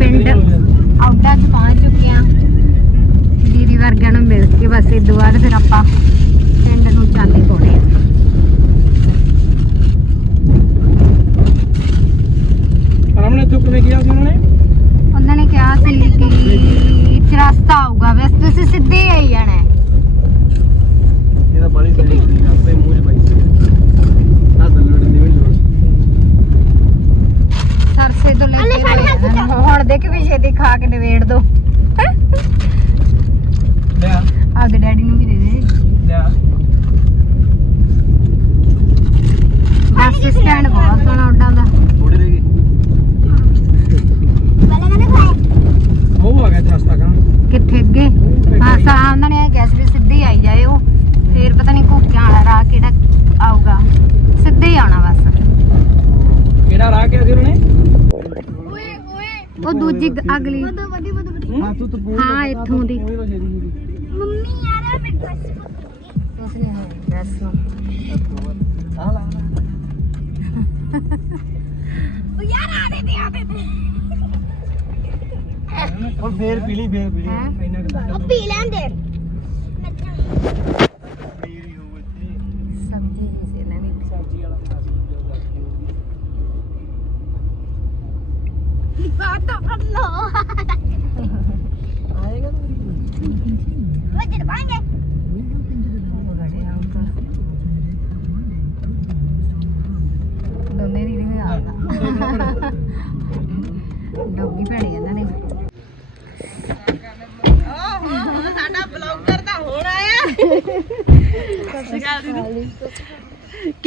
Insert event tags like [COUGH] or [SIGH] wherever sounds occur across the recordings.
ਪਿੰਡ। ਆਉਟਾ ਚ ਪਹੁੰਚ ਚੁੱਕੇ ਆ ਦੀਦੀ ਵਰਗਿਆਂ ਨੂੰ ਮਿਲ ਕੇ ਬਸ ਇਹ ਬਾਅਦ ਫਿਰ ਆਪਾਂ ਪਿੰਡ ਨੂੰ ਚਾਲੇ ਪਾਉਣੇ ਆ ਸਾਹਮਣੇ ਚੁੱਕ ਲੈ ਗਿਆ ਸੀ ਉਹਨਾਂ? ਨੇ ਉਹਨਾਂ ਨੇ ਕਿਹਾ ਸੀ ਕਿ ਚਰਸਤਾ ਆਊਗਾ। ਵੈਸੇ ਤੁਸੀਂ ਸਿੱਧੇ ਆਈ ਜਾਣਾ ਹੈ। ਇਹਦਾ ਬੜੀ ਸਹੀ ਸੀ ਆਪੇ ਮੂੰਹ 'ਚ ਪਾਈ ਆ ਦਲਵੜ ਦੀ ਵੀ ਲੋੜ ਸਰਸੇ ਤੋਂ ਲੈ ਕੇ। ਹੁਣ ਦੇਖ ਵੀ ਛੇਤੀ ਖਾ ਕੇ ਨਵੇੜ ਦੋ। ਲਿਆ। ਆਪਦੇ ਡੈਡੀ ਨੂੰ ਵੀ ਦੇ ਦੇ। ਲਿਆ। ਬੱਸ ਸਟੈਂਡ ਬਹੁਤ ਸੋਹਣਾ ਉੱਡਾਂ ਦਾ। ਥੋੜੀ ਰਹਿ। ਉਹ ਆ ਗਿਆ ਰਸਤਾ ਕਾ ਕਿੱਥੇ ਅੱਗੇ? ਹਾਂ ਸਾ ਉਹਨਾਂ ਨੇ ਇਹ ਗੈਸ ਵੀ ਸਿੱਧੇ ਆਈ ਜਾਇਓ। ਫੇਰ ਪਤਾ ਨਹੀਂ ਘੋਕਿਆਂ ਵਾਲਾ ਰਾਹ ਕਿਹੜਾ ਆਊਗਾ। ਸਿੱਧੇ ਆਉਣਾ ਬਸ। ਕਿਹੜਾ ਰਾਹ ਗਿਆ ਸੀ ਉਹਨਾਂ? ਨੇ ਉਹ ਦੂਜੀ ਗ- ਅਗਲੀ। ਹਾਂ? ਤੂੰ ਤਾਂ ਹਾਂ, ਇੱਥੋਂ ਦੀ। ਮੰਮੀ ਯਾਰ ਮੇਰੇ ਨੂੰ ਆ ਲਾ ਉਹ ਯਾਰ ਆ ਦੇ ਦੇ ਆ ਦੇ ਦੇ ਉਹ ਫੇਰ ਪੀਲੀ ਫੇਰ ਪੀਲੀ। ਹੈਂ? ਇੰਨਾ ਕਿ ਉਹ ਪੀ ਲੈਂਦੇ ਮੇਰੀ ਹੋ ਇੱਥੇ ਸਬਜ਼ੀ ਜੀ ਸੀ ਇਹਨਾਂ ਨੇ ਸਬਜ਼ੀ ਵਾਲਾ ਬਾਤ ਤਾਂ ਫੜ ਲੋ ਆਏਗਾ ਵਜੇ ਬਾਂਗੇ ਬੜੇ ਅੰਕਲ ਦੋਨੇ ਦੀ ਵੀ ਆ ਗਿਆ ਡੋਗੀ ਭੈੜੀ ਇਹਨਾਂ ਨੇ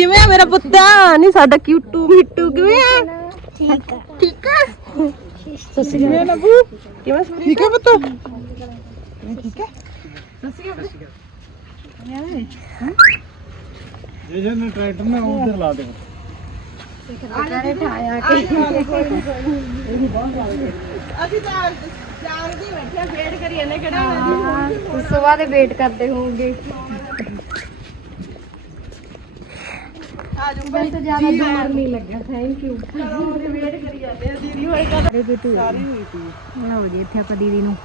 ਕਿਵੇਂ ਆ ਮੇਰਾ ਪੁੱਤਾ? ਨਹੀਂ ਸਾਡਾ ਕਿਊਟੂ ਮਿੱਟੂ ਕਿਵੇਂ ਆ? ਠੀਕ ਆ। ਠੀਕ ਆ? ਕਿਵੇਂ ਨਬੂ ਕਿਵੇਂ ਠੀਕ ਹੈ ਪੁੱਤ? ਜੇ ਜੇ ਨੇ ਟਰੈਕਟਰ ਨਾ ਉਧਰ ਲਾ ਦੇ। ਅਸੀਂ ਤਾਂ ਚਾਰ ਦੀ ਬੈਠੇ ਵੇਟ ਕਰੀ ਇਹਨੇ ਕਿਹੜਾ ਸਵੇਰ ਦੇ ਵੇਟ ਕਰਦੇ ਹੋਵੋਗੇ ਆ ਜਾਓ ਮੈਨੂੰ ਤਾਂ ਜ਼ਿਆਦਾ ਦੂਰ ਨਹੀਂ ਲੱਗਾ ਥੈਂਕ ਯੂ ਵੇਟ ਕਰੀ ਜਾਂਦੇ ਆ ਦੀਦੀ ਹੋਏ ਤਾਂ ਸਾਰੀ ਹੋਈ ਸੀ ਲਓ ਜੀ ਇੱਥੇ ਆਪਾਂ ਦੀਦੀ ਨੂੰ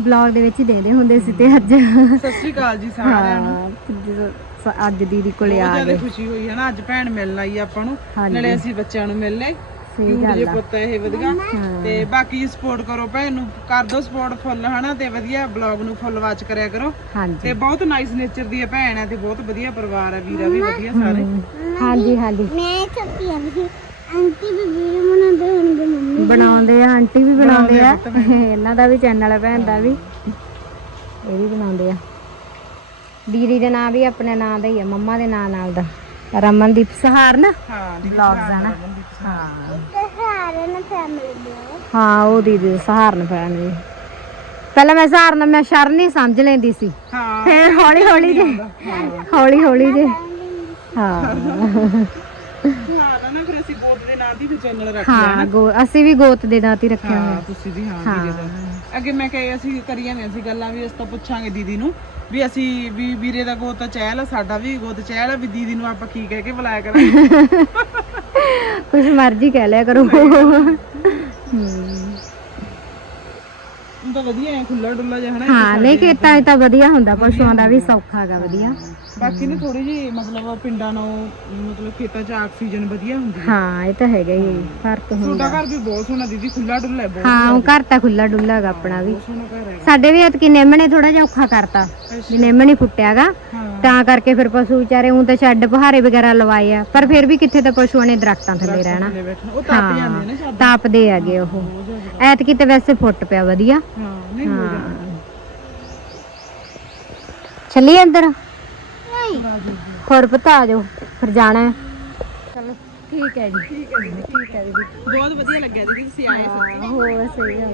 ਬਲੌਗ ਦੇ ਵਿੱਚ ਹੀ ਦੇਖਦੇ ਹੁੰਦੇ ਸੀ ਤੇ ਅੱਜ। ਸਤਿ ਸ਼੍ਰੀ ਅਕਾਲ ਜੀ ਸਾਰਿਆਂ ਨੂੰ ਹਾਂ ਤੇ ਜਦੋਂ ਸ- ਅੱਜ ਦੀਦੀ ਕੋਲੇ ਆ ਗਏ। ਖੁਸ਼ੀ ਹੋਈ ਹੈ ਨਾ ਅੱਜ ਭੈਣ ਮਿਲਣ ਆਈ ਆਪਾਂ ਨੂੰ। ਨਾਲੇ ਅਸੀਂ ਬੱਚਿਆਂ ਨੂੰ ਮਿਲਨੇ ਸਹੀ ਕਿਉਂਕਿ ਗੱਲ ਜੇ ਆ। ਪੁੱਤ ਇਹ ਵਧੀਆ। ਹਾਂ। ਤੇ ਬਾਕੀ ਸਪੋਰਟ ਕਰੋ ਭੈਣ ਨੂੰ ਕਰ ਦਿਓ ਸਪੋਰਟ ਫੁੱਲ ਹਨਾ? ਤੇ ਵਧੀਆ ਬਲੌਗ ਨੂੰ ਫੁੱਲ ਵਾਚ ਕਰਿਆ ਕਰੋ। ਹਾਂਜੀ। ਤੇ ਬਹੁਤ ਨਾਈਸ ਨੇਚਰ ਦੀ ਹੈ ਭੈਣ ਹੈ ਤੇ ਬਹੁਤ ਵਧੀਆ ਪਰਿਵਾਰ ਹੈ ਵੀਰਾ ਵੀ ਵਧੀਆ ਸਾਰੇ। ਹਾਂਜੀ ਹਾਂਜੀ। ਮੈਂ ਕੱਪੀ ਆ ਵੀ ਆਂਟੀ ਵੀ ਵੀਡੀਓ ਬਣਾਉਂਦੇ ਹੋਣਗੇ ਮੰਮੀ ਬਣਾਉਂਦੇ ਆ ਆਂਟੀ ਵੀ ਬਣਾਉਂਦੇ ਆ। [LAUGHS] ਇਹਨਾਂ ਦਾ ਵੀ ਚੈਨਲ ਹੈ ਭੈਣ ਦਾ ਵੀ। ਇਹ ਵੀ ਬਣਾਉਂਦੇ ਆ। ਦੀਦੀ ਦੇ ਨਾਂ ਵੀ ਆਪਣੇ ਨਾਂ ਦਾ ਹੀ ਆ ਮੰਮਾ ਦੇ ਨਾਂ ਨਾਲ ਦਾ। ਰਮਨਦੀਪ ਸਹਾਰਨ। ਹਾਂ ਵਲੌਗਸ ਆ ਨਾ। ਹਾਂ। ਹਾਂ ਉਹ ਦੀਦੀ ਸਹਾਰਨ ਪਹਿਲਾਂ ਮੈਂ ਸਹਾਰਨ ਮੈਂ ਸ਼ਰਨ ਹੀ ਸਮਝ ਲੈਂਦੀ ਸੀ। ਹਾਂ। ਫਿਰ ਹੌਲੀ ਹੌਲੀ ਜੇ। ਹੌਲੀ ਹੌਲੀ ਜੇ। ਹਾਂ। ਹਾਂ ਨਾ ਫਿਰ ਅਸੀਂ ਗੋਤ ਦੇ ਨਾਂ ਦੀ ਵੀ ਚੈਨਲ ਰੱਖ ਲਿਆ ਹਾਂ ਗੋ ਅਸੀਂ ਵੀ ਗੋਤ ਦੇ ਨਾਂ ਤੇ ਰੱਖਿਆ ਹਾਂ ਹੋਇਆ ਤੁਸੀਂ ਵੀ ਹਾਂ। ਵੀਰੇ ਦਾ ਅੱਗੇ ਮੈਂ ਕਹੇ ਅਸੀਂ ਕਰੀਆਂ ਨੇ ਅਸੀਂ ਗੱਲਾਂ ਵੀ ਅਸੀਂ ਤਾਂ ਪੁੱਛਾਂਗੇ ਦੀਦੀ ਨੂੰ ਵੀ ਅਸੀਂ ਵੀ ਵੀਰੇ ਦਾ ਗੋਤ ਚਹਿਲ ਆ, ਸਾਡਾ ਵੀ ਗੋਤ ਚਹਿਲ ਆ, ਵੀ ਦੀਦੀ ਨੂੰ ਆਪਾਂ ਕੀ ਕਹਿ ਕੇ ਬੁਲਾਇਆ ਕਰਾਂਗੇ? [LAUGHS] ਕੁਛ ਮਰਜ਼ੀ ਕਹਿ ਲਿਆ ਕਰੋ। ਹੁਣ ਤਾਂ ਵਧੀਆ ਹੈ ਖੁੱਲਾ ਡੁੱਲਾ ਜਿਹਾ ਹਨਾ ਹਾਂ ਨਹੀਂ ਕੀਤਾ ਇਹ ਤਾਂ ਵਧੀਆ ਹੁੰਦਾ ਪਸ਼ੂਆਂ ਦਾ ਵੀ ਸੌਖਾ ਹੈਗਾ ਵਧੀਆ। ਬਾਕੀ ਨੇ ਥੋੜੀ ਜੀ ਮਤਲਬ ਪਿੰਡਾਂ ਨੂੰ ਮਤਲਬ ਖੇਤਾਂ 'ਚ ਆਕਸੀਜਨ ਵਧੀਆ ਹੁੰਦੀ ਹੈ ਹਾਂ ਇਹ ਤਾਂ ਹੈਗਾ ਹੀ ਫ਼ਰਕ ਹੁੰਦਾ। ਤੁਹਾਡਾ ਘਰ ਵੀ ਬਹੁਤ ਸੋਹਣਾ ਦੀਦੀ ਖੁੱਲਾ ਡੁੱਲਾ ਹੈ ਬਹੁਤ ਹਾਂ ਉਹ ਘਰ ਤਾਂ ਖੁੱਲਾ ਡੁੱਲਾ ਹੈਗਾ ਆਪਣਾ ਵੀ। ਸੋਹਣਾ ਘਰ ਹੈ ਸਾਡੇ ਵੀ ਐਤਕੀ ਨਿੰਮ ਨੇ ਥੋੜਾ ਜਿਹਾ ਔਖਾ ਕਰਤਾ ਵੀ ਨਿੰਮ ਨਹੀਂ ਫੁੱਟਿਆਗਾ ਤਾਂ ਕਰਕੇ ਫਿਰ ਪਸ਼ੂ ਵਿਚਾਰੇ ਉਹ ਤਾਂ ਛੱਡ ਪਹਾਰੇ ਵਗੈਰਾ ਲਵਾਏ ਆ ਪਰ ਫਿਰ ਵੀ ਕਿੱਥੇ ਤਾਂ ਪਸ਼ੂਆਂ ਨੇ ਦਰਖਤਾਂ ਥੱਲੇ ਰਹਿਣਾ। ਨੇ ਤਾਪਦੇ ਹੈਗੇ ਉਹ। ਐਤਕੀ ਤੇ ਵੈਸੇ ਫੁੱਟ ਪਿਆ ਵਧੀਆ। ਹਾਂ ਨਹੀਂ ਹੋ ਹਾਂ ਜਾਂਦਾ ਚੱਲੀ ਅੰਦਰ? ਨਹੀਂ ਹੋਰ ਪਤਾ ਆ ਜਾਓ ਫਿਰ ਜਾਣਾ ਹੈ। ਚਲੋ ਠੀਕ ਹੈ ਜੀ। ਠੀਕ ਹੈ ਜੀ ਠੀਕ ਹੈ ਜੀ ਬਹੁਤ ਵਧੀਆ ਲੱਗਿਆ ਦੀਦੀ ਤੁਸੀਂ ਆਏ ਹਾਂ ਹੋਰ ਸਹੀ ਹੈ।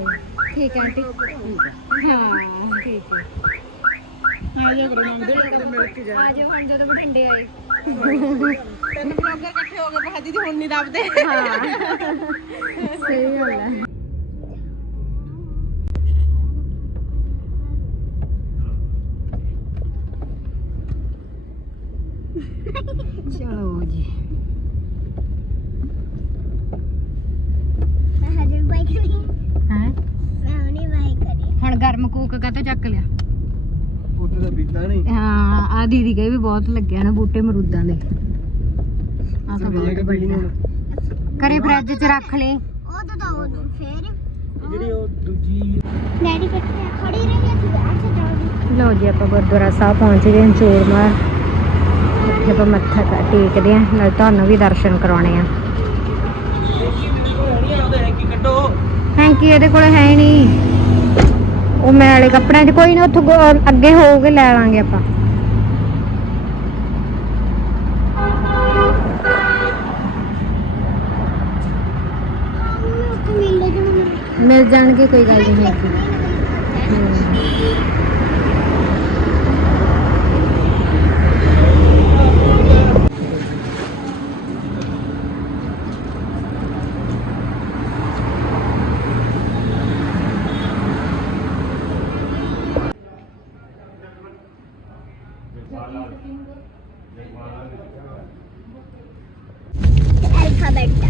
ਠੀਕ ਹੈ ਆਂਟੀ। ਹਾਂ ਠੀਕ ਹੈ। ਆ ਜਾ ਕਰੋ ਨਾਮ ਦੇ ਮਿਲ ਕੇ ਜਾ ਆ ਜਾਓ ਹੁਣ ਜਦੋਂ ਬਠਿੰਡੇ ਆਏ। ਤਿੰਨ ਬਲੌਗਰ ਇਕੱਠੇ ਹੋ ਗਏ ਭਾਜੀ ਦੀ ਹੁਣ ਨਹੀਂ ਦੱਬਦੇ ਹਾਂ। ਸਹੀ ਗੱਲ ਹੈ। ਚਲੋ ਜੀ ਮੈਂ ਹਜੇ ਬਾਈਕ ਨਹੀਂ ਹੈ ਕੋਕ ਕਾਤੇ ਚੱਕ ਲਿਆ। ਉੱਤੇ ਤਾਂ ਪੀਤਾ ਨਹੀਂ। ਹਾਂ ਆ ਦੀਦੀ ਕਹੇ ਵੀ ਬਹੁਤ ਲੱਗਿਆ ਨਾ ਬੂਟੇ ਮਰੂਦਾਂ ਦੇ। ਆ ਤਾਂ ਬਹੁਤ ਬੜੀਆਂ। ਕਰੇ ਫਰਿੱਜ 'ਚ ਰੱਖ ਲਈ ਉਹ ਤਾਂ ਉਹ ਫੇਰ। ਜਿਹੜੀ ਉਹ ਦੂਜੀ ਡੈਡੀ ਬੱਚੇ ਖੜੀ ਰਹੀ ਹੈ ਤੂੰ ਜਾਓਗੀ ਲਓ ਜੀ ਆਪਾਂ ਗੁਰਦੁਆਰਾ ਸਾਹਿਬ ਪਹੁੰਚ ਗਏ ਹਾਂ ਚੂਰਮਾਰ ਇੱਥੇ ਆਪਾਂ ਮੱਥਾ ਟੇਕਦੇ ਆਂ ਨਾਲ ਤੁਹਾਨੂੰ ਵੀ ਦਰਸ਼ਨ ਕਰਾਉਣੇ ਆ। ਕੀ ਕੱਢੋ ਇਹਦੇ ਕੋਲ ਹੈ ਨਹੀਂ। ਉਹ ਮੈਲੇ ਕੱਪੜਿਆਂ 'ਚ ਕੋਈ ਨਾ, ਉੱਥੋਂ ਅੱਗੇ ਹੋਊਗੇ, ਲੈ ਲਾਂਗੇ ਆਪਾਂ। ਲੈ ਜੂ ਮਿਲ ਜਾਣਗੇ, ਕੋਈ ਗੱਲ ਨਹੀਂ ਹੈਗੀ ਹਮ। ਅਲਫਾਬੈਟ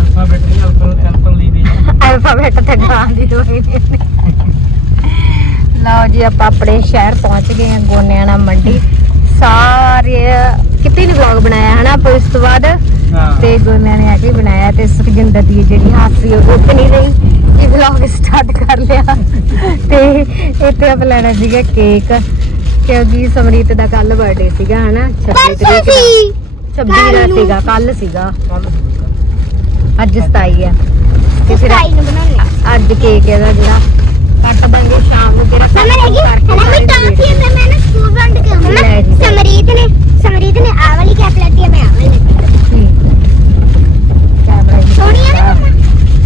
ਆਪਾਂ ਬੈਠੇ ਐਲਪਲ ਐਲਪਲ ਲਈ ਦੀ ਅਲਫਾਬੈਟ ਨੇ ਲਓ ਜੀ ਆਪਾਂ ਆਪਣੇ ਸ਼ਹਿਰ ਪਹੁੰਚ ਗਏ ਹਾਂ ਗੋਨਿਆਣਾ ਮੰਡੀ। ਸਾਰੇ ਕਿਤੇ ਨਹੀਂ ਵਲੌਗ ਬਣਾਇਆ ਹਨਾ? ਆਪਾਂ ਇਸ ਤੋਂ ਬਾਅਦ ਤੇ ਗੋਨਿਆ ਨੇ ਆ ਕੇ ਬਣਾਇਆ ਤੇ ਸੁਖਜਿੰਦਰ ਦੀ ਜਿਹੜੀ ਹਾਸੀ ਉਹ ਉੱਠ ਨਹੀਂ ਰਹੀ ਕਿ ਵਲੌਗ ਸਟਾਰਟ ਕਰ ਲਿਆ। ਤੇ ਇੱਥੇ ਆਪਾਂ ਲੈਣਾ ਸੀਗਾ ਕੇਕ ਕਿਉਂਕਿ ਸਮਰੀਤ ਦਾ ਕੱਲ ਬਰਥਡੇ ਸੀਗਾ ਹਨਾ? 26 ਤਰੀਕ ਦਾ। 26 ਦਾ ਸੀਗਾ ਕੱਲ ਸੀਗਾ। ਅੱਜ 27 ਆ। ਤੇ ਫਿਰ ਨੂੰ ਬਣਾਉਣੇ ਅੱਜ ਕੇਕ ਇਹਦਾ ਜਿਹੜਾ ਕੱਟ ਦਾਂਗੇ ਸ਼ਾਮ ਨੂੰ ਤੇਰਾ ਕਰਕੇ ਹਨਾ ਮੈਂ ਸਾਰੇ ਟਾਫੀ ਮੈਂ ਮੈਂ ਨਾ ਸਕੂਲ ਬੰਦ ਕਰ ਲੈ ਮਮਾ ਜੀ। ਸਮਰੀਤ ਨੇ ਸਮਰੀਤ ਨੇ ਆ ਵਾਲੀ ਕੈਪ ਲੈਤੀ ਹੈ ਮੈਂ ਆ ਵਾਲੀ ਲੈਤੀ ਠੀਕ ਕੈਮਰਾ ਜੀ ਸੋਹਣੀ ਆ ਨਾ ਮਮਾ?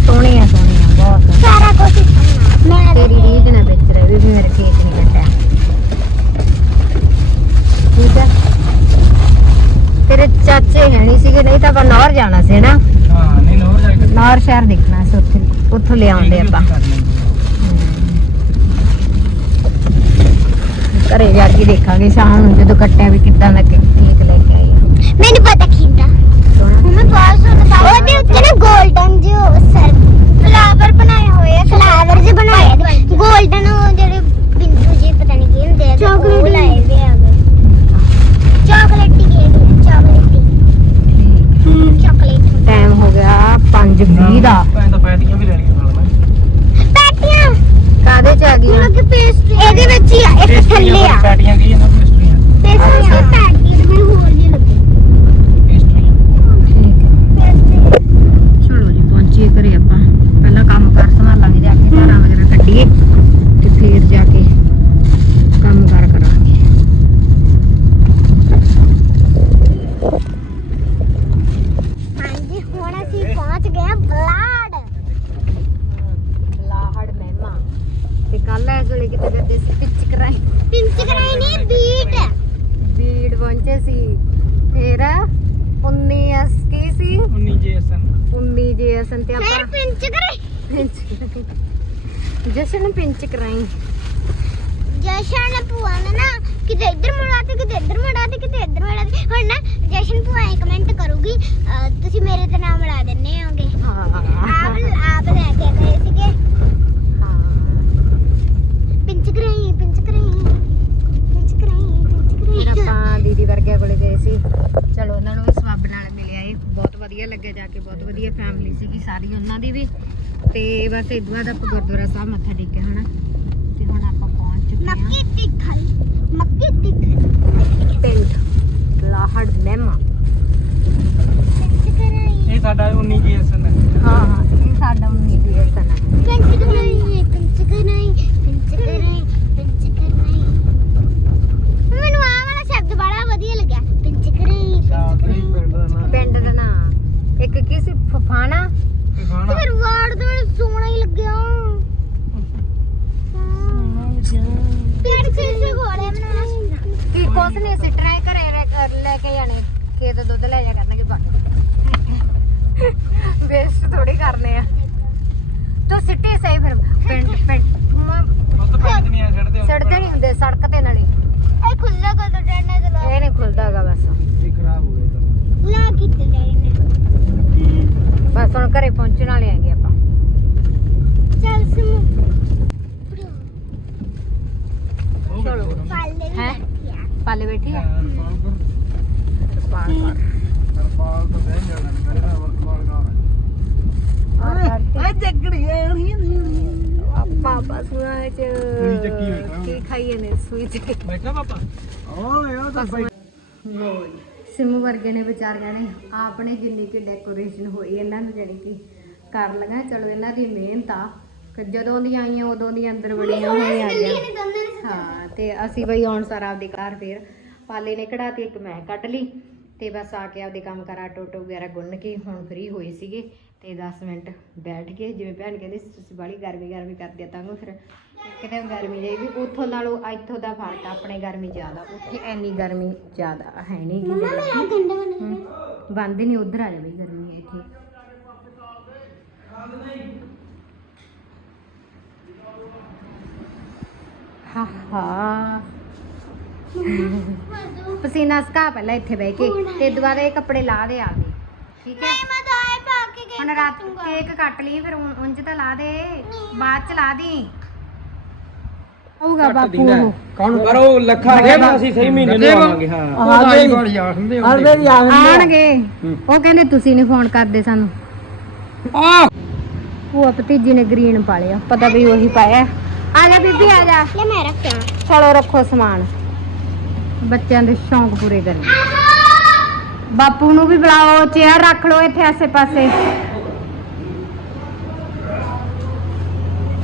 ਸੋਹਣੀ ਆ ਸੋਹਣੀ ਆ ਬਹੁਤ ਸਾਰਾ ਕੁਝ ਮੈਂ ਤੇਰੀ ਰੀਝ ਨਾ ਵਿੱਚ ਰਹੇ ਵੀ ਮੇਰੇ ਕੇਕ ਨਹੀਂ ਕੱਟਿਆ। ਠੀਕ ਹੈ ਤੇਰੇ ਚਾਚੇ ਹੈ ਨਹੀਂ ਸੀਗੇ ਨਹੀਂ ਤਾਂ ਆਪਾਂ ਨੌਰ ਜਾਣਾ ਸੀ ਨਾ? ਹਾਂ ਨਹੀਂ ਨੋਰ ਜਾ ਕੇ ਨੌਰ ਸ਼ਹਿਰ ਦੇਖਣਾ। ਸੀ ਉੱਥੇ ਲਿਆਉਂਦੇ ਆਪਾਂ। ਘਰੇ ਜਾ ਕੇ ਦੇਖਾਂਗੇ ਸ਼ਾਮ ਨੂੰ ਜਦੋਂ ਕੱਟਿਆ ਵੀ ਕਿੱਦਾਂ ਦਾ ਕੇਕ ਲੈ ਕੇ ਆਈ। ਮੈਨੂੰ ਪਤਾ ਕਿੰਦਾ। ਮੈਂ ਬਹੁਤ ਸੋਹਣਾ ਉਹਦੇ ਉੱਤੇ ਨਾ 골ਡਨ ਜੋ ਸਰ ਫਲਾਵਰ ਬਣਾਏ ਹੋਏ ਆ। ਫਲਾਵਰ ਜੇ ਬਣਾਏ 골ਡਨ ਉਹ ਜਿਹੜੇ ਬਿੰਦੂ ਜੇ ਪਤਾ ਨਹੀਂ ਕੀ ਹੁੰਦੇ ਆ ਚਾਕਲੇਟ ਲਾਏ ਵੇ ਆ ਚਾਕਲੇਟੀ ਕੇਕ ਚਾਕਲੇਟੀ ਹੂੰ। ਚਾਕਲੇਟ ਟਾਈਮ ਹੋ। ਗਿਆ 5:20 ਦਾ। ਤਾਂ ਪੈਟੀਆਂ ਵੀ ਲੈਣੀਆਂ। ਕਾਦੇ ਚ ਆ? ਗਈ ਦੀ ਪੇਸਟਰੀ ਇਹਦੇ ਵਿੱਚ ਹੀ ਆ ਇੱਕ ਥੱਲੇ ਆ ਪੈਟੀਆਂ ਕੀ ਇਹਨਾਂ ਪੇਸਟਰੀਆਂ ਪੇਸਟਰੀ ਪੈਟੀ ਮੈਨੂੰ ਹੋਰ ਜੀ ਲੱਗੀ। ਚਲੋ ਜੀ ਪਹੁੰਚੀਏ ਘਰੇ ਆਪਾਂ। ਪਹਿਲਾਂ ਕੰਮ ਕਰ ਸੰਭਾਲਾਂਗੇ ਜਾ ਕੇ ਧਾਰਾਂ ਵਗੈਰਾ ਕੱਢੀਏ ਤੇ ਫੇਰ ਜਾ ਕੇ ਕੰਮ ਕਾਰ ਕਰਾਂਗੇ ਹਾਂਜੀ ਹੁਣ ਅਸੀਂ ਪਹੁੰਚ ਗਏ ਹਾਂ ਬਲਾਡ ਲਾਹੜ ਮਹਿਮਾ ਤੇ ਕੱਲ ਇਸ ਵੇਲੇ ਕਿਤੇ ਕਰਦੇ ਸੀ ਪਿੱਚ ਕਰਾਈ ਪਿੰਚ ਕਰਾਈ ਨਹੀਂ ਬੀਟ ਬੀੜ ਪਹੁੰਚੇ ਸੀ ਫੇਰ 19 ਅਸ ਕੀ ਸੀ 19 ਜੇਸਨ 19 ਜੇ ਅਸਨ ਤੇ ਫਿਰ ਆਪਾਂ ਪਿੰਚ ਕਰਾਈ ਪਿੰਚ ਜਸ਼ਨ ਪਿੰਚ ਕਰਾਈ ਜਸ਼ਨ ਨੇ ਭੂਆ ਨੇ ਨਾ ਕਿਤੇ ਇੱਧਰ ਮੁੜਾ ਤੇ ਕਿਤੇ ਇੱਧਰ ਮੁੜਾ ਤੇ ਕਿਤੇ ਇੱਧਰ ਮੁੜਾ ਤੇ ਹੁਣ ਨਾ ਜਸ਼ਨ ਭੂਆ ਇਹ ਕਮੈਂਟ ਕਰੂਗੀ ਤੁਸੀਂ ਮੇਰੇ ਤੇ ਨਾਮ ਲਾ ਦਿੰਨੇ ਹੋਗੇ ਹਾਂ ਆਪ ਆਪ ਲੈ ਕੇ ਗਏ ਸੀਗੇ ਪਿੰਚ ਕਰਾਈ ਪਿੰਚ ਕਰਾਈ ਪਿੰਚ ਕਰਾਈ ਪਿੰਚ ਫਿਰ ਆਪਾਂ ਦੀਦੀ ਵਰਗਿਆਂ ਕੋਲੇ ਗਏ ਸੀ। ਚਲੋ ਉਹਨਾਂ ਨੂੰ ਵੀ ਸਵਾਬ ਨਾਲ ਮਿਲਿਆ ਇਹ। ਬਹੁਤ ਵਧੀਆ ਲੱਗਿਆ ਜਾ ਕੇ ਬਹੁਤ ਵਧੀਆ ਫੈਮਿਲੀ ਸੀਗੀ ਸਾਰੀ ਉਹਨਾਂ ਦੀ ਵੀ। ਤੇ ਬਸ ਤੋਂ ਬਾਅਦ ਆਪਾਂ ਗੁਰਦੁਆਰਾ ਸਾਹਿਬ ਮੱਥਾ ਟੇਕਿਆ ਹਨਾ? ਤੇ ਹੁਣ ਆਪਾਂ ਪਹੁੰਚ ਚੁੱਕੇ ਹਾਂ। ਮੱਕੀ ਤਿੱਖਲ ਮੱਕੀ ਤਿੱਖਲ। ਪਿੰਡ ਲਾਹੜ ਮਹਿਮਾ। ਇਹ ਸਾਡਾ 19 ਜੇਸਨ ਹੈ ਹਾਂ ਹਾਂ ਇਹ ਸਾਡਾ ਉਨੀ ਦੀ ਹੈ ਪਿੰਚ ਕਰਾਈ ਪਿੰਚ ਕਰਾਈ ਪਿੰਚ ਕਰਾਈ ਪਿੰਚ ਕਰਾਈ ਮੈਨੂੰ ਆ ਵਾਲਾ ਸ਼ਬਦ ਬੜਾ ਵਧੀਆ ਲੱਗਿਆ ਪਿੰਚ ਕਰਾਈ ਪਿੰਚ ਸਾਫਰੀ ਕਰਾਈ ਪਿੰਡ ਦਾ ਨਾਂ। ਪਿੰਡ ਦਾ ਨਾਂ ਇੱਕ ਕੀ ਸੀ? ਫਫਾਣਾ? ਤੇ ਫਿਰ ਵਾਰਡ ਤੇ ਮੈਨੂੰ ਸੋਹਣਾ ਹੀ ਲੱਗਿਆ। ਪਿੰਚ ਕਿਸੇ ਘੋੜੇ ਬਣਾਉਣਾ ਕੀ ਕੁਛ ਨਹੀਂ ਸੀ ਟਰਾਈ ਘਰੇ ਲੈ ਕੇ- ਲੈ ਕੇ ਜਾਣੇ। ਖੇਤ ਦੁੱਧ ਲੈ ਜਾ ਕਰਨਗੇ ਪਾ ਵੇਸਟ ਥੋੜੀ ਕਰਨੇ ਆ। ਤੂੰ ਸਿੱਟੀ ਸਹੀ ਫਿਰ। [LAUGHS] ਪਿੰਡ ਪਿੰਡ ਮ- ਉਹ ਤਾਂ ਪਿੰਡ ਨਹੀਂ ਆ ਛੱਡਦੇ ਸੜਦੇ ਨਹੀਂ ਹੁੰਦੇ ਸੜਕ ਤੇ ਨਾਲੇ ਇਹ ਖੁੱਲਾ ਕਰ ਦੋ ਡੰਡਾ ਤੇ ਲਾ ਇਹ ਨਹੀਂ ਖੁੱਲਦਾ ਹੈਗਾ ਬਸ ਇਹ ਖਰਾਬ ਹੋ ਗਿਆ ਤਾਂ ਲਾ ਕਿਤੇ ਡੈਡੀ ਨੇ ਬਸ ਹੁਣ ਘਰੇ ਪਹੁੰਚਣ ਵਾਲੇ ਆਂਗੇ ਆਪਾਂ। ਚੱਲ ਸਮੂ ਪਾਲੇ ਹੈ? ਪਾਲੇ ਬੈਠੀ ਆ? ਹਰਪਾਲ ਤੋਂ ਬਹਿ ਜਾਣਾ ਮੇਰੇ ਨਾਲ ਵਰਤਮਾਨ ਗਾਣਾ ਆ ਜੱਗੜੀ ਪਾਪਾ ਪਸੂਆਂ ਚ। ਸੂਈ ਚੱਕੀ ਬੈਠਾ। ਕੀ ਖਾਈਏ ਨੇ ਸੂਈ ਚੱਕੀ। ਬੈਠਾ ਪਾਪਾ? ਓਏ ਉਹ ਤਾਂ ਬੈਠ ਸਿਮੂ ਵਰਗੇ ਨੇ ਵਿਚਾਰੀਆਂ ਨੇ ਆਪਣੇ ਜਿੰਨੀ ਕਿ ਡੈਕੋਰੇਸ਼ਨ ਹੋਈ ਇਹਨਾਂ ਨੂੰ ਜਾਣੀ ਕਿ ਕਰ ਲਗਾ ਚਲੋ ਇਹਨਾਂ ਦੀ ਮਿਹਨਤ ਆ। ਕਿ ਜਦੋਂ ਦੀਆਂ ਆਈਆਂ ਉਦੋਂ ਦੀਆਂ ਅੰਦਰ ਵੜੀਆਂ ਹੋਈਆਂ ਆ ਹਾਂ ਤੇ ਅਸੀਂ ਬਈ ਆਉਣ ਸਾਰ ਆਪਦੇ ਘਰ ਫੇਰ ਪਾਲੇ ਨੇ ਕਢਾਤੀ ਇੱਕ ਮੈਂ ਕੱਢ ਲਈ ਤੇ ਬਸ ਆ ਕੇ ਆਪਦੇ ਕੰਮ ਕਰਾ ਟੋਟੋ ਵਗੈਰਾ ਗੁੰਨ ਕੇ ਹੁਣ ਫ੍ਰੀ ਹੋਏ ਸੀਗੇ। ਤੇ 10 ਮਿੰਟ ਬੈਠ ਕੇ ਜਿਵੇਂ ਭੈਣ ਕਹਿੰਦੀ ਸੀ ਤੁਸੀਂ ਬੜੀ ਗਰਮੀ ਗਰਮੀ ਕਰਦੇ ਤਾਂ ਫਿਰ ਕਿਤੇ ਗਰਮੀ ਜਾਏਗੀ ਉੱਥੋਂ ਨਾਲੋਂ ਇੱਥੋਂ ਦਾ ਫ਼ਰਕ ਆਪਣੇ ਗਰਮੀ ਜ਼ਿਆਦਾ ਉੱਥੇ ਐਨੀ ਗਰਮੀ ਜ਼ਿਆਦਾ ਹੈ ਨਹੀਂ ਬੰਦ ਨਹੀਂ ਉਧਰ ਆ ਜਾਵੇ ਗਰਮੀ ਹੈ ਇੱਥੇ। ਹਾ ਹਾ। ਪਸੀਨਾ ਸਕਾ ਪਹਿਲਾਂ ਇੱਥੇ ਬਹਿ ਕੇ ਤੇ ਦੁਬਾਰਾ ਇਹ ਕੱਪੜੇ ਲਾ ਦੇ ਆਪਦੇ। ਠੀਕ ਹੈ? ਮੈਂ ਤਾਂ ਆਏ ਪਾ ਕੇ ਗਈ ਹੁਣ ਰਾਤ ਕੇਕ ਕੱਟ ਲਈ ਫਿਰ ਉਂ- ਉਂਝ ਤਾਂ ਲਾ ਦੇ ਬਾਅਦ ਚ ਲਾ ਦੀ। ਆਊਗਾ ਬਾਪੂ ਉਹ ਕੌਣ ਪਰ ਉਹ ਲੱਖਾ ਗਿਆ ਅਸੀਂ ਸਹੀ ਮਹੀਨੇ ਨੂੰ ਆਵਾਂਗੇ ਹਾਂ। ਉਹ ਆਈ ਵਾਲੀ ਆਖਦੇ ਹੁੰਦੇ ਆਣਗੇ ਉਹ ਕਹਿੰਦੇ ਤੁਸੀਂ ਨਹੀਂ ਫੋਨ ਕਰਦੇ ਸਾਨੂੰ। ਆ। ਉਹ ਭਤੀਜੀ ਨੇ ਗ੍ਰੀਨ ਪਾ ਲਿਆ। ਪਤਾ ਵੀ ਉਹੀ ਪਾਇਆ। ਆ ਜਾ ਬੀਬੀ ਆ ਜਾ। ਲੈ ਮੈਂ ਰੱਖਿਆ। ਚਲੋ ਰੱਖੋ ਸਮਾਨ। ਬੱਚਿਆਂ ਦੇ ਸ਼ੌਂਕ ਪੂਰੇ ਕਰਨੇ। ਬਾਪੂ ਨੂੰ ਵੀ ਬੁਲਾਓ ਚੇਅਰ ਰੱਖ ਲਓ ਇੱਥੇ ਆਸੇ ਪਾਸੇ।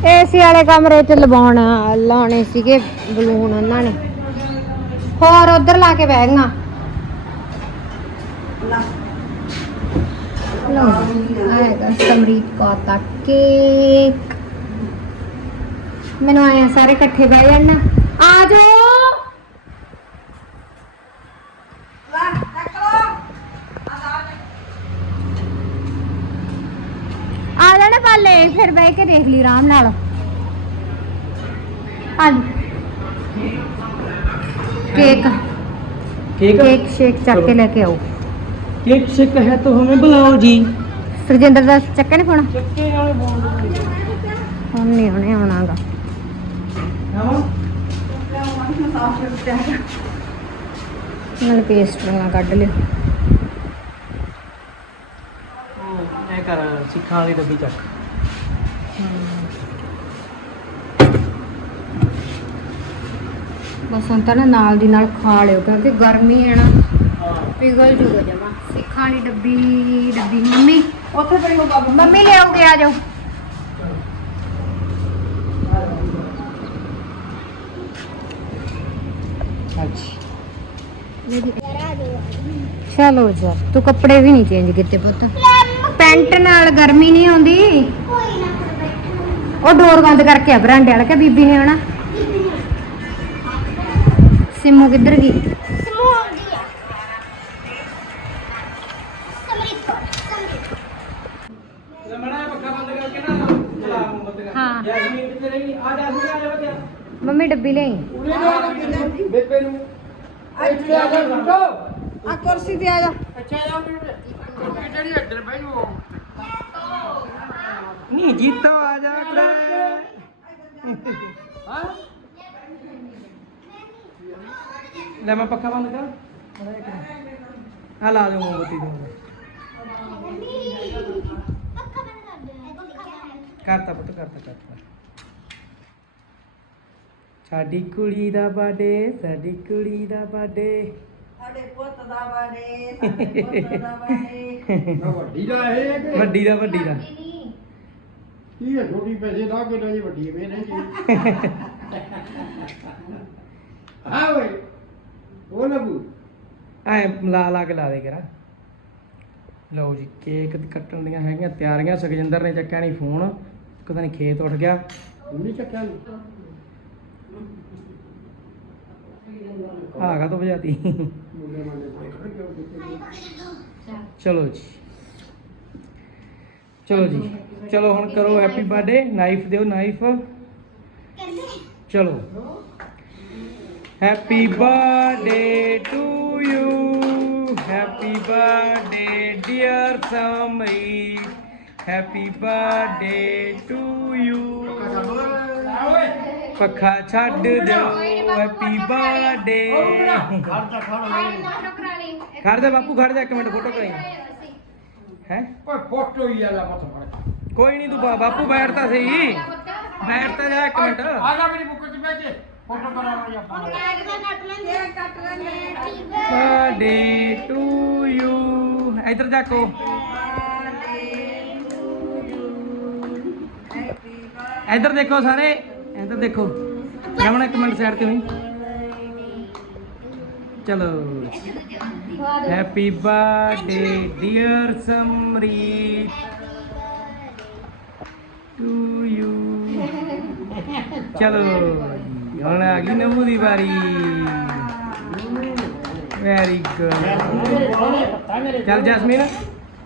ਏਸੀ ਵਾਲੇ ਕਮਰੇ 'ਚ ਲਵਾਉਣਾ, ਲਾਉਣੇ ਸੀਗੇ ਬਲੂਨ ਉਹਨਾਂ ਨੇ। ਹੋਰ ਉਧਰ ਲਾ ਕੇ ਬਹਿ ਗਈਆਂ। ਲਓ ਆਏਗਾ ਸਮਰੀਤ ਕੌਰ ਦਾ ਕੇਕ ਮੈਨੂੰ ਆਇਆ ਸਾਰੇ ਇਕੱਠੇ ਬਹਿ ਜਾਣਾ। ਆ ਜਾਓ! ਆ ਜਾਣੇ ਪਾਲੇ ਫਿਰ ਬਹਿ ਕੇ ਦੇਖ ਲਈ ਆਰਾਮ ਨਾਲ ਆ ਲਓ। ਕੇਕ ਠੀਕ ਕੇਕ ਸ਼ੇਕ ਚੱਕ ਕੇ ਲੈ ਕੇ ਆਓ केक से कहे तो हमें बुलाओ जी ਸੁਰਜਿੰਦਰ ਦਾ ਚੱਕੇ ਨਹੀਂ ਪਾਉਣਾ चक्के वाले बोल ਹੁਣ ਨਹੀਂ ਹੁਣੇ ਆਉਣਾਗਾ ਨਾਲ ਪੇਸਟਰੀਆਂ ਕੱਢ ਲਿਓ ਇਹ ਕਰ ਸਿੱਖਾਂ ਵਾਲੀ ਡੱਬੀ ਚੱਕ ਬਸ ਹੁਣ ਤਾਂ ਨਾ ਨਾਲ ਦੀ ਨਾਲ ਖਾ ਲਿਓ, ਕਿਉਂਕਿ ਗਰਮੀ ਹੈ ਨਾ। ਪਿਘਲ ਜੂਗਾ ਜਮਾ ਸਿੱਖਾਂ ਦੀ ਡੱਬੀ ਡੱਬੀ ਮੰਮੀ, ਉੱਥੇ ਪਈ ਉਹ ਬਾਬੂ। ਮੰਮੀ ਲੈ ਆਉਗੇ ਆ ਜਾਓ। ਚਲੋ ਜਾ, ਤੂੰ ਕੱਪੜੇ ਵੀ ਨਹੀਂ ਚੇਂਜ ਕੀਤੇ ਪੁੱਤ। ਪੈਂਟ ਨਾਲ ਗਰਮੀ ਨਹੀਂ ਆਉਂਦੀ। ਉਹ ਡੋਰ ਬੰਦ ਕਰਕੇ ਆ ਬਰਾਂਡੇ ਵਾਲਾ ਕਿ ਬੀਬੀ ਨੇ ਆਉਣਾ? ਸਿੰਮੂ ਕਿੱਧਰ ਗਈ? ਸਮੂਹ ਆਉਂਦੀ ਆ। ਸਮਰੀਤ ਕੌਰ ਸਮਰੀਤ ਲਮਣਾ ਪੱਖਾ ਬੰਦ ਕਰਕੇ ਨਾ ਚਲਾ ਬੰਦ ਕਰ। ਹਾਂ। ਜੈਸਮੀਨ ਕਿੱਥੇ ਰਹੀ? ਆ ਜੈਸਮੀਨ ਆ ਜਾ ਬੱਚਾ ਮੰਮੀ ਡੱਬੀ ਲਈ। ਉਰੇ ਜਾ ਬੇਬੇ ਨੂੰ। ਇੱਥੇ ਆ ਜਾ ਬੁੱਟੋ ਆ ਕੁਰਸੀ ਤੇ ਆ ਜਾ। ਅੱਛਾ ਜਾ। ਬੇਬੇ ਜਿਹੜੀ ਇੱਧਰ ਬਹਿ ਜਾਓ ਨਹੀਂ ਜੀਤੋ ਆ ਜਾ ਹਾਂ? ਲੈ ਮੈਂ ਪੱਖਾ ਬੰਦ ਕਰ। ਆ ਲਾ ਦੇ ਮੋਮਬੱਤੀ ਦੇ। ਪੱਕਾ ਬੰਦ ਕਰ ਦੇ ਪੱਕਾ ਕਰਤਾ ਪੁੱਤ ਕਰਤਾ ਕਰਤਾ। ਸਾਡੀ ਕੁੜੀ ਦਾ ਬਰਥਡੇ ਸਾਡੀ ਕੁੜੀ ਦਾ ਬਰਥਡੇ ਸਾਡੇ ਪੁੱਤ ਦਾ ਬਾਰੇ ਸਾਡੇ ਪੁੱਤ ਦਾ ਬਾਰੇ ਵੱਡੀ ਦਾ ਇਹ ਵੱਡੀ ਦਾ ਵੱਡੀ ਦਾ। ਕੀ ਹੈ ਛੋਟੀ ਪੈਸੇ ਦਾ ਕਿ ਨਾ ਜੀ ਵੱਡੀ ਹੈ ਨਹੀਂ ਜੀ। ਹਾਂ ਉਹ ਲੱਗੂ ਐ ਲਾ ਲਾ ਕੇ ਲਾ ਦੇ ਕਰਾ ਲਓ ਜੀ ਕੇਕ ਕੱਟਣ ਦੀਆਂ ਹੈਗੀਆਂ ਤਿਆਰੀਆਂ। ਸੁਖਜਿੰਦਰ ਨੇ ਚੱਕਿਆ ਨਹੀਂ ਫੋਨ। ਪਤਾ ਨਹੀਂ ਖੇਤ ਉੱਠ ਗਿਆ। ਨਹੀਂ ਚੱਕਿਆ। ਆਗਾ ਤੋਂ ਵਜਾਤੀ ਚਲੋ ਜੀ। ਚਲੋ ਜੀ ਚਲੋ ਹੁਣ ਕਰੋ ਹੈਪੀ ਬਰਥਡੇ ਨਾਈਫ ਦਿਓ ਨਾਈਫ ਚਲੋ happy birthday to you happy birthday dear Samai happy birthday to you ਪੱਖਾ ਛੱਡ ਦਿਓ ਹੈਪੀ ਬਰਥਡੇ ਖੜ ਜਾ ਖੜ ਖੜ ਜਾ ਬਾਪੂ ਖੜ ਜਾ ਇੱਕ ਮਿੰਟ ਫੋਟੋ ਕਰਾਈ ਹੈ? ਓਏ ਫੋਟੋ ਹੀ ਆ ਲੈ ਮਤ ਫੜ ਕੋਈ ਨਹੀਂ ਤੂੰ ਬਾ- ਬਾਪੂ ਬੈਠ ਤਾਂ ਸਹੀ। ਬੈਠ ਤਾਂ ਜਾ ਇੱਕ ਮਿੰਟ। ਆ ਜਾ ਮੇਰੀ ਬੁੱਕ 'ਚ ਬਹਿ ਕੇ ਫੋਟੋ ਕਰਾਉਣਾ ਜਾਂ। ਆਪਾਂ ਬਰਥਡੇ ਟੂ ਯੂ ਇਧਰ ਦੇਖੋ। ਇਧਰ ਦੇਖੋ ਸਾਰੇ। ਇਧਰ ਦੇਖੋ। ਰਮਣ ਇੱਕ ਮਿੰਟ ਸਾਈਡ ਤੇ ਹੋਈ। ਚਲੋ। Happy birthday dear Samrit to you ਚਲੋ ਹੁਣ ਆ ਗਈ ਨਮੂ ਦੀ ਵਾਰੀ। ਵੈਰੀ ਗੁੱਡ ਚੱਲ ਜਸਮੀਨ।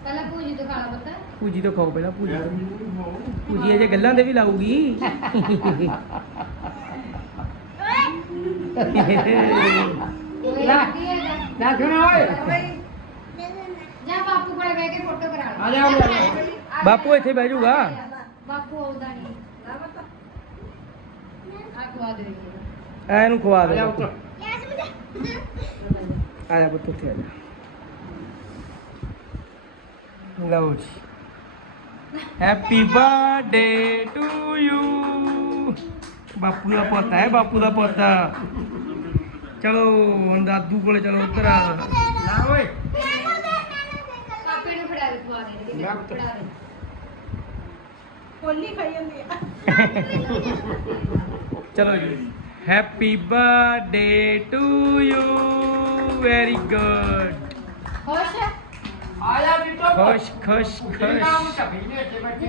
ਪਹਿਲਾਂ ਪੂਜੀ ਤੋਂ ਖਾਣਾ ਪਤਾ। ਪੂਜੀ ਤੋਂ ਖਾਓ ਪਹਿਲਾਂ ਪੂਜੀ ਪੂਜੀ ਅਜੇ ਗੱਲਾਂ ਦੇ ਵੀ ਲਾਊਗੀ। [LAUGHS] ਨਾ ਸੁਣਾ ਓਏ। ਜਾਂ ਬਾਪੂ ਕੋਲ ਬਹਿ ਕੇ ਫੋਟੋ ਕਰਾ ਆ ਜਾ ਆ ਬਾਪੂ ਇੱਥੇ ਬਹਿ ਜਾਊਗਾ। ਬਾਪੂ ਆਉਂਦਾ ਨਹੀਂ ਆ ਖਵਾ ਦੇ। ਐ ਇਹਨੂੰ ਖਵਾ ਦੇ ਜਾ ਆ ਜਾ ਪੁੱਤ ਉੱਥੇ ਆ ਜਾ। ਲਓ ਜੀ। ਹੈਪੀ ਬਰਥਡੇ ਟੂ ਯੂ ਬਾਪੂ ਦਾ ਪੁੱਤ ਹੈ ਬਾਪੂ ਦਾ ਪੁੱਤ। ਚਲੋ ਹੁਣ ਦਾਦੂ ਕੋਲੇ ਚਲੋ ਉੱਧਰ ਆ। ਨਾ ਓਏ। ਪਾਪੇ ਨੂੰ ਫੜਾ ਦੇ ਖਵਾ ਦੇ ਲੈ ਪੁੱਤ। ਫੜਾ ਦੇ। ਕੋਲੀ ਖਾਈ ਜਾਂਦੀ ਆ। ਚਲੋ ਜੀ। Happy birthday to you very good ਖੁਸ਼? ਆ ਜਾ। ਖੁਸ਼ ਖੁਸ਼ ਨਾਮ ਖੁਸ਼ ਚੱਬੀ ਨੇ ਇੱਥੇ ਬੈਠੇ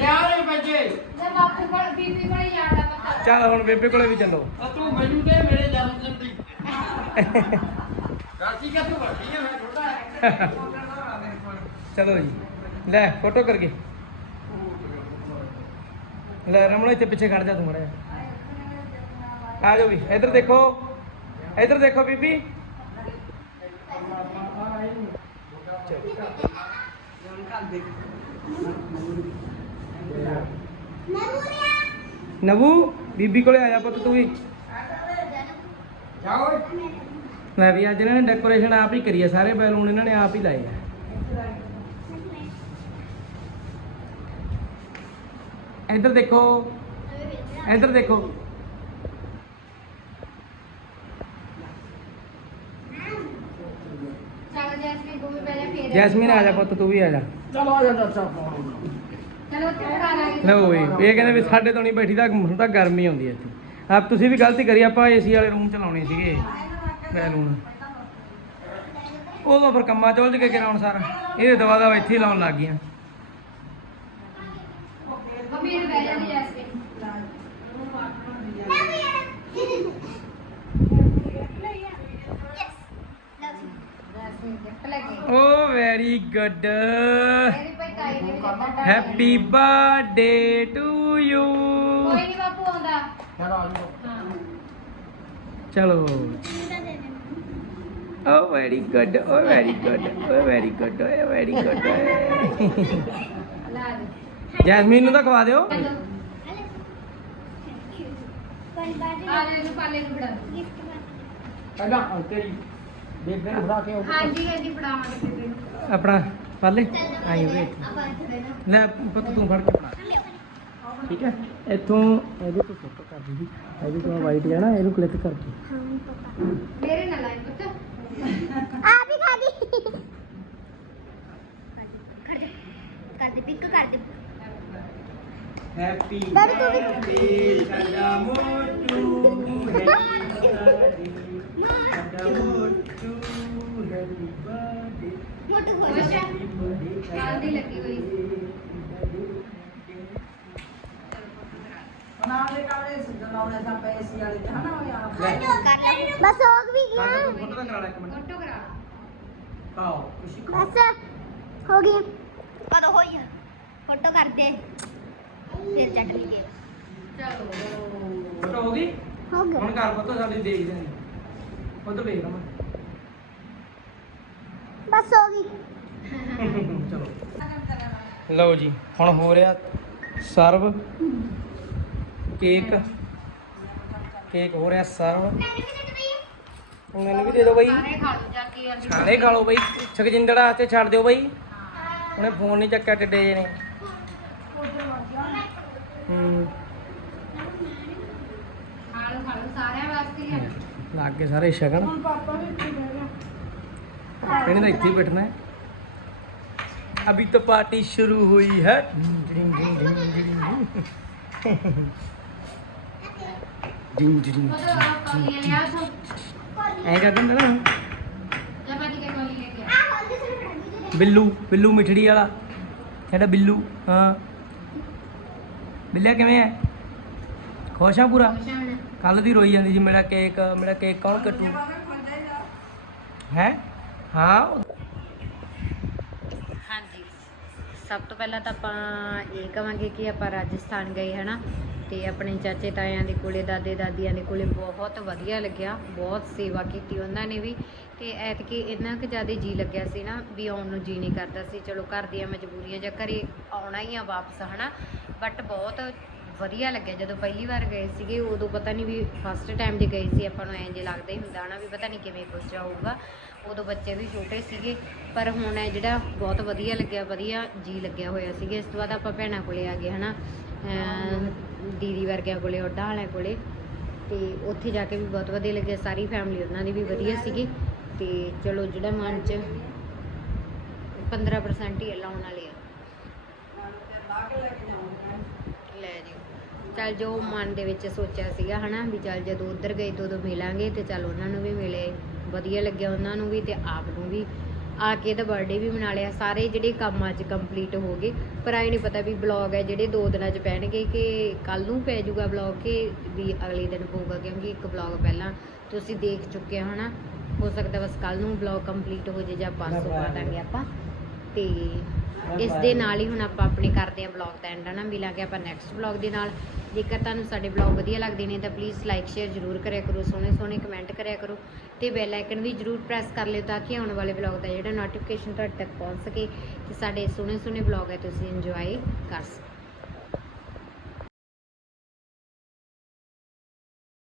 ਯਾਰ ਬੱਜੇ। ਜਾਂ ਬਾਪੂ ਕੋਲ ਬੀਬੀ ਕੋਲ ਜਾਣਾ ਪਤਾ ਚੱਲ ਹੁਣ ਬੇਬੇ ਕੋਲੇ ਵੀ ਚੱਲੋ। ਆ ਤੂੰ ਮੈਨੂੰ ਦੇ ਮੇਰੇ ਜਨਮ ਦਿਨ ਦੀ। ਰਾਤੀ ਕਾ ਤੂੰ ਵੱਡੀ ਹੈ ਮੈਂ ਛੋਟਾ [LAUGHS] ਚਲੋ ਜੀ। ਲੈ ਫੋਟੋ ਕਰਕੇ। ਲੈ ਰਮਣ ਇੱਥੇ ਪਿੱਛੇ ਖੜ ਜਾ ਤੂੰ ਮੜਾ ਆ ਜਾਓ ਵੀ ਇੱਧਰ ਦੇਖੋ। ਇੱਧਰ ਦੇਖੋ ਬੀਬੀ। ਨਵੂ ਬੀਬੀ ਕੋਲੇ ਆ ਜਾ ਪੁੱਤ ਤੂੰ ਵੀ। ਜਾ ਓਏ। ਲੈ ਵੀ ਅੱਜ ਇਹਨਾਂ ਨੇ ਡੈਕੋਰੇਸ਼ਨ ਆਪ ਹੀ ਕਰੀ ਹੈ ਸਾਰੇ ਬੈਲੂਨ ਇਹਨਾਂ ਨੇ ਆਪ ਹੀ ਲਾਏ ਆ। ਇੱਧਰ ਦੇਖੋ ਇੱਧਰ ਦੇਖੋ ਚੱਲ ਜੈਸਮੀਨ ਤੂੰ ਵੀ ਬਹਿ ਜਾ ਫੇਰ ਜੈਸਮੀਨ ਆ ਜਾ ਪੁੱਤ ਤੂੰ ਵੀ ਆ ਜਾ। ਚਲੋ ਆ ਜਾ ਦੱਸਾਂ ਚਲੋ ਖੜਾ ਲਾਂਗੇ ਲਓ ਵੀ ਇਹ ਕਹਿੰਦੇ ਵੀ ਸਾਡੇ ਤੋਂ ਨਹੀਂ ਬੈਠੀ ਤਾਂ ਹੁਣ ਤਾਂ ਗਰਮੀ ਆਉਂਦੀ ਹੈ ਇੱਥੇ। ਆਪ ਤੁਸੀਂ ਵੀ ਗਲਤੀ ਕਰੀ ਆਪਾਂ ਏਸੀ ਵਾਲੇ ਰੂਮ ਚ ਲਾਉਣੇ ਸੀਗੇ। ਬੈਲੂਨ ਉਦੋਂ ਫਿਰ ਕੰਮਾਂ ਚ ਉਲਝ ਕੇ ਕਰਾਉਣ ਸਾਰਾ। ਇਹ ਦਵਾ ਦਵਾ ਇੱਥੇ ਹੀ ਲਾਉਣ ਲੱਗ ਗਈਆਂ। ਮੰਮੀ ਬਹਿ ਜਾਂਦੀ ਓ ਵੈਰੀ ਗੁੱਡ ਮੇਰੀ ਭਾਈ ਤਾਈ ਨੇ ਵੀ ਦਿੱਤਾ ਹੈਪੀ ਬਰਥਡੇ ਟੂ ਯੂ ਕੋਈ ਨਹੀਂ ਬਾਪੂ ਆਉਂਦਾ ਚਲੋ ਆ ਜਾਓ ਹਾਂ ਚਲੋ ਓ ਵੈਰੀ ਗੁੱਡ ਓ ਵੈਰੀ ਗੁੱਡ ਓ ਵੈਰੀ ਗੁੱਡ ਓ ਵੈਰੀ ਗੁੱਡ ਲਾ ਦੇ ਜੈਸਮੀਨ ਨੂੰ ਤਾਂ ਖਵਾ ਦਿਓ। ਚਲੋ ਆ ਲੈ ਇਹਨੂੰ ਪਾਲੇ ਨੂੰ ਫੜਾ ਦਿਓ। ਪਹਿਲਾਂ ਆ ਤੇਰੀ ਬੇਬੇ ਨੂੰ ਫੜਾ ਕੇ ਹਾਂਜੀ ਹਾਂਜੀ ਫੜਾਵਾਂਗੇ ਆਪਣਾ ਪਾਲੇ? ਆਈ ਵੇ ਲੈ ਪੁੱਤ ਤੂੰ ਫੜ ਕੇ ਫੜਾ। ਠੀਕ ਹੈ? ਇੱਥੋਂ ਇਹਦੇ ਤੋਂ ਫੋਟੋ ਕਰ ਦਿੱਤੀ ਇਹਦੇ ਤੋਂ ਵਾਈਟ ਜਾਣਾ ਇਹਨੂੰ ਕਲਿੱਕ ਕਰਕੇ। ਮੇਰੇ ਨਾਲ ਆਈ ਪੁੱਤ। ਆ ਵੀ ਖਾ ਦੀ ਕਰ ਦੇ ਕਰ ਦੇ ਪਿੰਕ ਕਰ ਦੇ। ਹੈਪੀ ਬਰਥਡੇ ਸਾਡਾ ਮੋਟੂ। ਬਰਥਡੇ [LAUGHS] ਸਾਡਾ ਮੋਟੂ। ਹੋ ਖੁਸ਼ ਹੈ ਨਾਲ ਦੀ ਲੱਗੀ ਹੋਈ ਨਾਲੇ ਕਾਲੇ ਸੁਣਾਉਣੇ ਤਾਂ ਪੈਸੇ ਵਾਲੇ ਤੇ ਹਨਾ ਉਹ ਯਾਰ ਬਸ ਹੋ ਵੀ ਗਿਆ ਫੋਟੋ ਤਾਂ ਕਰਾ ਲੈ ਇੱਕ ਮਿੰਟ ਫੋਟੋ ਕਰਾ ਆਓ ਖੁਸ਼ੀ ਬਸ ਹੋ ਗਈ ਕਦੋਂ ਹੋਈ ਫੋਟੋ ਕਰ ਦੇ ਫਿਰ ਚਟਨੀ ਦੇ ਚਲੋ ਫੋਟੋ ਹੋ ਗਈ ਹੋ ਗਿਆ ਹੁਣ ਘਰ ਪਤਾ ਸਾਡੀ ਦੇਖਦੇ ਨੇ ਉਧਰ ਵੇਖ ਰਮਾ ਬਸ ਹੋ ਗਈ ਚਲੋ ਲਓ ਜੀ ਹੁਣ ਹੋ ਰਿਹਾ ਸਰਵ ਕੇਕ। ਕੇਕ ਹੋ ਰਿਹਾ ਸਰਵ। ਮੈਨੂੰ ਵੀ ਦੇ ਦਿਓ ਬਾਈ। ਸਾਰੇ ਖਾ ਲਓ ਜਾ ਕੇ ਅਰਜੀ ਸਾਰੇ ਖਾ ਲਓ ਬਾਈ ਸੁਖਜਿੰਦੜਾ ਹੱਥੇ ਛੱਡ ਦਿਓ ਬਾਈ। ਉਹਨੇ ਫੋਨ ਨਹੀਂ ਚੱਕਿਆ ਟਿੱਡੇ ਜੇ ਨੇ। ਹੂੰ। ਖਾ ਲਓ ਖਾ ਲਓ ਸਾਰਿਆਂ ਵਾਸਤੇ ਹੀ ਆ। ਲੱਗ ਕੇ ਸਾਰੇ ਸ਼ਗਨ। ਕਹਿੰਦਾ ਇੱਥੇ ਹੀ ਬੈਠਣਾ ਅਭੀ ਤਾਂ ਪਾਰਟੀ ਸ਼ੁਰੂ ਹੋਈ ਹੈ। ਡਿੰਗ ਡਿੰਗ ਐ ਕਰ ਦਿੰਦਾ ਨਾ। ਬਿੱਲੂ ਬਿੱਲੂ ਮਿਠੜੀ ਵਾਲਾ। ਕਹਿੰਦਾ ਬਿੱਲੂ ਹਾਂ। ਬਿੱਲਿਆ ਕਿਵੇਂ ਐ ਖੁਸ਼ ਆ ਪੂਰਾ? ਕੱਲ ਦੀ ਰੋਈ ਜਾਂਦੀ ਜੀ ਮੇਰਾ ਕੇਕ ਮੇਰਾ ਕੇਕ ਕੌਣ ਕੱਟੂ? ਹੈ? ਹਾਂ ਹਾਂਜੀ। ਸਭ ਤੋਂ ਪਹਿਲਾਂ ਤਾਂ ਆਪਾਂ ਇਹ ਕਵਾਂਗੇ ਕਿ ਆਪਾਂ ਰਾਜਸਥਾਨ ਗਏ, ਹਨਾ? ਤੇ ਆਪਣੇ ਚਾਚੇ ਤਾਇਆਂ ਦੇ ਕੋਲੇ, ਦਾਦੇ ਦਾਦੀਆਂ ਦੇ ਕੋਲੇ ਬਹੁਤ ਵਧੀਆ ਲੱਗਿਆ। ਬਹੁਤ ਸੇਵਾ ਕੀਤੀ ਉਹਨਾਂ ਨੇ ਵੀ। ਤੇ ਐਤਕੀ ਇੰਨਾ ਕੁ ਜ਼ਿਆਦਾ ਜੀ ਲੱਗਿਆ ਸੀ ਨਾ ਵੀ ਆਉਣ ਨੂੰ ਜੀ ਨਹੀਂ ਕਰਦਾ ਸੀ। ਚਲੋ ਘਰ ਦੀਆਂ ਮਜਬੂਰੀਆਂ ਜਾਂ ਘਰੇ ਆਉਣਾ ਹੀ ਆ ਵਾਪਸ, ਹਨਾ? ਬਟ ਬਹੁਤ ਵਧੀਆ ਲੱਗਿਆ। ਜਦੋਂ ਪਹਿਲੀ ਵਾਰ ਗਏ ਸੀਗੇ ਉਦੋਂ ਪਤਾ ਨਹੀਂ ਵੀ ਫਸਟ ਟਾਈਮ ਜੇ ਗਏ ਸੀ ਆਪਾਂ ਨੂੰ ਐਂ ਜੇ ਲੱਗਦਾ ਹੀ ਹੁੰਦਾ ਨਾ ਵੀ ਪਤਾ ਨਹੀਂ ਕਿਵੇਂ ਕੁਝ ਜਾਊਗਾ। ਉਦੋਂ ਬੱਚੇ ਵੀ ਛੋਟੇ ਸੀਗੇ ਪਰ ਹੁਣ ਇਹ ਜਿਹੜਾ ਬਹੁਤ ਵਧੀਆ ਲੱਗਿਆ ਵਧੀਆ ਜੀ ਲੱਗਿਆ ਹੋਇਆ ਸੀਗਾ। ਇਸ ਤੋਂ ਬਾਅਦ ਆਪਾਂ ਭੈਣਾਂ ਕੋਲੇ ਆ ਗਏ ਹਨਾ ਅਮ ਦੀਦੀ ਵਰਗਿਆਂ ਕੋਲੇ ਓਡਾ ਵਾਲਿਆਂ ਕੋਲੇ। ਤੇ ਉੱਥੇ ਜਾ ਕੇ ਵੀ ਬਹੁਤ ਵਧੀਆ ਲੱਗਿਆ। ਸਾਰੀ ਫੈਮਿਲੀ ਉਹਨਾਂ ਦੀ ਵੀ ਵਧੀਆ ਸੀਗੀ। ਤੇ ਚਲੋ ਜਿਹੜਾ ਮਨ 'ਚ 15% ਹੀ ਆ, ਲਾਉਣ ਵਾਲੇ ਆ। ਚੱਲ ਜੋ ਮਨ ਦੇ ਵਿੱਚ ਸੋਚਿਆ ਸੀਗਾ ਹਨਾ ਵੀ ਚੱਲ ਜਦੋਂ ਉੱਧਰ ਗਏ ਤਾਂ ਉਦੋਂ ਮਿਲਾਂਗੇ ਤੇ ਚੱਲ ਉਹਨਾਂ ਨੂੰ ਵੀ ਮਿਲੇ ਵਧੀਆ ਲੱਗਿਆ ਉਹਨਾਂ ਨੂੰ ਵੀ ਤੇ ਆਪ ਨੂੰ ਵੀ। ਆ ਕੇ ਤਾਂ ਬਰਥਡੇ ਵੀ ਮਨਾ ਲਿਆ ਸਾਰੇ ਜਿਹੜੇ ਕੰਮ ਅੱਜ ਕੰਪਲੀਟ ਹੋ ਗਏ ਪਰ ਆਈ ਨਹੀਂ ਪਤਾ ਵੀ ਬਲੌਗ ਹੈ ਜਿਹੜੇ ਦੋ ਦਿਨਾਂ 'ਚ ਪੈਣਗੇ ਕਿ ਕੱਲ ਨੂੰ ਪੈ ਜਾਊਗਾ ਬਲੌਗ ਕਿ ਵੀ ਅਗਲੇ ਦਿਨ ਪਊਗਾ ਕਿਉਂਕਿ ਇੱਕ ਬਲੌਗ ਪਹਿਲਾਂ ਤੁਸੀਂ ਦੇਖ ਚੁੱਕੇ ਹੋ ਹਨਾ। ਹੋ ਸਕਦਾ ਬਸ ਕੱਲ ਨੂੰ ਬਲੌਗ ਕੰਪਲੀਟ ਹੋ ਜੇ ਜਾਂ ਪਰਸੋਂ ਪਾ ਦਾਂਗੇ ਆਪਾਂ। ਤੇ ਇਸ ਦੇ ਨਾਲ ਹੀ ਹੁਣ ਆਪਾਂ ਆਪਣੇ ਕਰਦੇ ਆ ਬਲੌਗ ਦਾ ਐਂਡ ਨਾ ਮਿਲਾਂਗੇ ਆਪਾਂ ਨੈਕਸਟ ਬਲੌਗ ਦੇ ਨਾਲ। ਜੇਕਰ ਤੁਹਾਨੂੰ ਸਾਡੇ ਬਲੌਗ ਵਧੀਆ ਲੱਗਦੇ ਨੇ ਤਾਂ ਪਲੀਜ਼ ਲਾਈਕ ਸ਼ੇਅਰ ਜ਼ਰੂਰ ਕਰਿਆ ਕਰੋ ਸੋਹਣੇ ਸੋਹਣੇ ਕਮੈਂਟ ਕਰਿਆ ਕਰੋ ਤੇ ਬੈਲ ਆਈਕਨ ਵੀ ਜ਼ਰੂਰ ਪ੍ਰੈਸ ਕਰ ਲਿਓ ਤਾਂ ਕਿ ਆਉਣ ਵਾਲੇ ਬਲੌਗ ਦਾ ਜਿਹੜਾ ਨੋਟੀਫਿਕੇਸ਼ਨ ਤੁਹਾਡੇ ਤੱਕ ਪਹੁੰਚ ਸਕੇ ਤੇ ਸਾਡੇ ਸੋਹਣੇ ਸੋਹਣੇ ਬਲੌਗ ਹੈ ਤੁਸੀਂ ਇੰਜੋਏ ਕਰ ਸਕੋ।